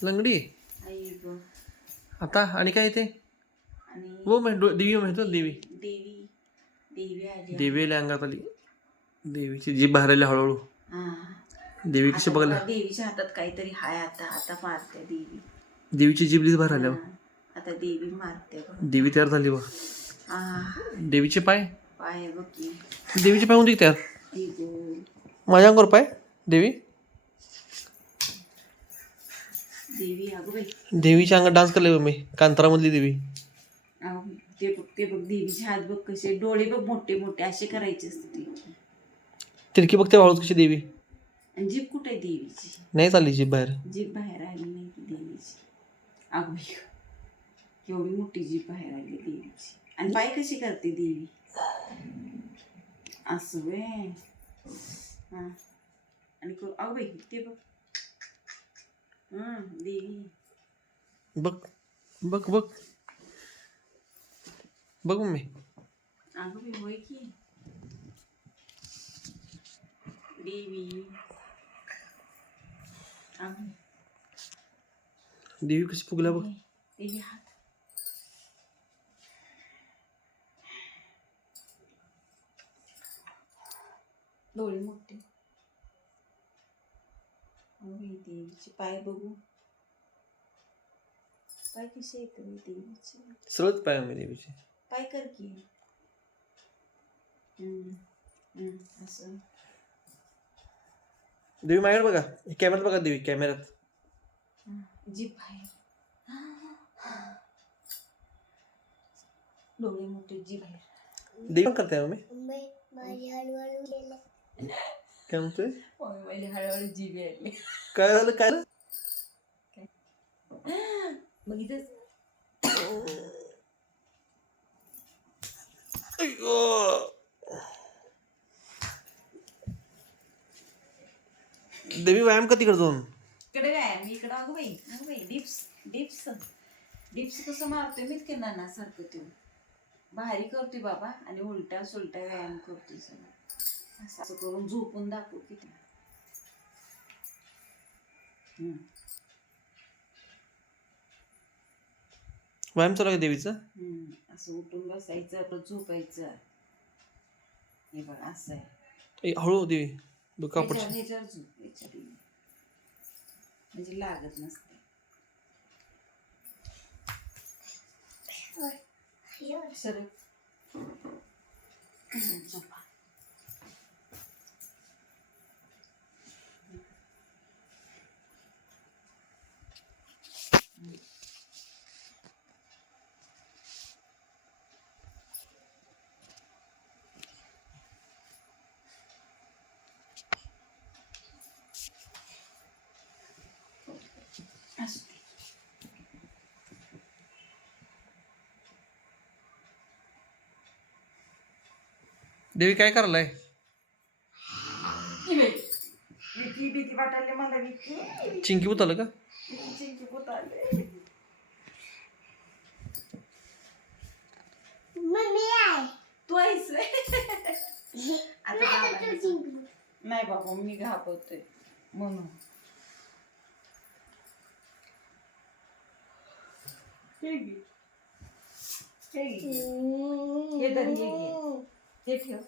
लंगडी आई ग. आता आणि काय ते आणि हो देवी म्हणतो देवी देवी देवी आली. देवी आली अंगात आली. देवीची जीभ बाहेर आली हळूहळू. हा. देवी कशी आता बघायला बघा, देवीच्या हातात काहीतरी हाय. आता आता मारते देवी. देवीची जीभ लीच बाहेर आल्या. हा. आता देवी मारते बघ. देवी तयार झाली बघ. देवीचे पाय पाय बघ की. देवीचे पाय होते तयार. आई ग. माझ्या अंगावर पाय देवी. देवी अगं बाई. देवीच्या अंगात डान्स करले मी. कांतारामधली देवी. अहो, ते बघ ते बघ देवीचे हात बघ कसे. डोळे बघ मोठे मोठे असे करायचे असते. तिरकी बघते वाळूच कशी देवी. आणि जीभ कुठे आहे देवीची. नाही चालली जीभ बाहेर. जीभ बाहेर आली नाही ती देवीची. अगं बाई, केवढी मोठी जीभ बाहेर आली देवीची. आणि पाय कशी करते देवी. असं वे. हा. आणि अगं बाई ते बघ. देवी बघ बघ बघ बघ मम्मी. अगं बाई होय की. देवी अगं देवी कशी फुगल्या बघ. देवी हात. डोळे मोठे. देवीचे पाय बघू. पाय कसे येत देवीचे. सरळच पाय मम्मी देवीचे. पाय कर की. असं. देवी माझ्याकडे बघा. कॅमेऱ्यात बघा देवी कॅमेऱ्यात. जीभ बाहेर. डोळे मोठे जीभ बाहेर. देवी पण करते मम्मी. काय म्हणतोय. माझी हळूहळू जीभ यायली. काय झालं काय बघितच. देवी व्यायाम कधी करतो. इकडे काय मी इकडं. अगं बाई डिप्स डिप्स डिप्स कसं मारतोय मीच की नानासारखं ते भारी करतोय बाबा. आणि उलट्या सुलट्या व्यायाम करतोय सगळं. असं करून झोपून दाखव किती. व्यायाम चालू आहे देवीचा. असं उठून बसायचं परत झोपायचं. हे बघ असं आहे. हळू देवी कापड. ह्याच्यावर झोप. याच्यावर म्हणजे लागत नसते. सर झोपा. देवी काय करायलाय. भीती वाटायला मला. भीती चिंकी उतरलं का. चिंकी उतरले. तू आहेस आता. नाही बाबा मी घाबरतोय म्हणून. हे धर हे ठेव.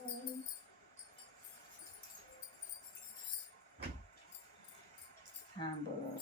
हा बर.